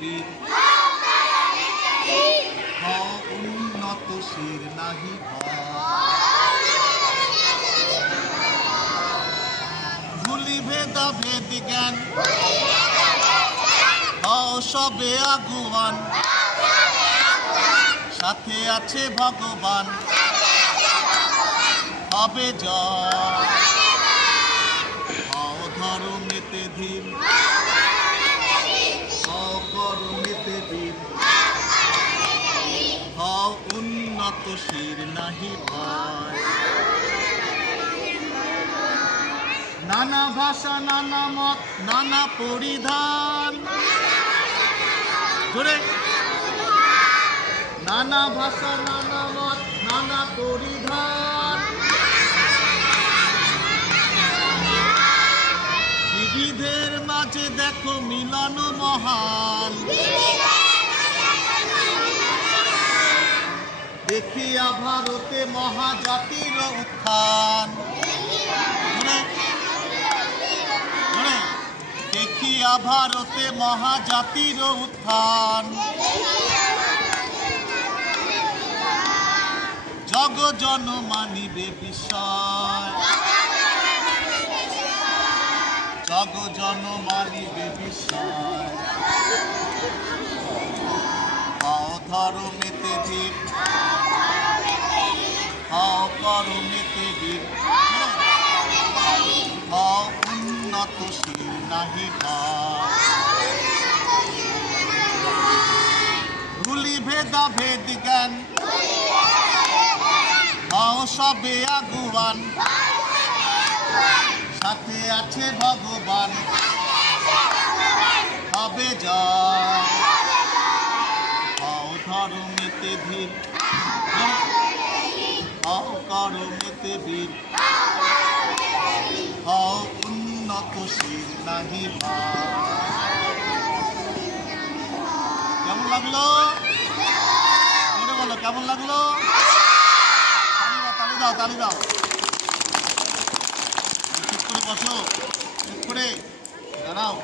বীর হও উন্নত শির নাহি ভুলি ভেদা ভেদ জ্ঞান। সবে আগুয়ান। সাথে আছে ভগবান। হবে জয় হও ধর্মেতে ধীর হও করমেতে বীর হও উন্নত শির নাহি ভয়। নানা ভাষা, নানা মত, নানা পরিধান। জোরে। নানা ভাষা, নানা মত, নানা পরিধান। বিবিধের মাঝে দেখো মিলন মহান। দেখিয়া ভারতে মহাজাতির উত্থান। জোরে, জোরে। দেখিয়া ভারতে মহাজাতির উত্থান। জগ জন মানিবে বিষয় জগ জন মানিবে বিষয় ধর্মেতে বীর হও করমেতে বীর হও উন্নত শির নাহি ভুলি ভেদা ভেদ জ্ঞান। হও সবে আগুয়ান। সাথে আছে ভগবান। হবে জয় হও ধর্মেতে ধীর হও করমেতে বীর হও উন্নত শির নাহি। কেমন লাগল? বলো, কেমন লাগল? তালি দাও তালি দাও। চুপ করে বসো, চুপ করে। দাঁড়াও।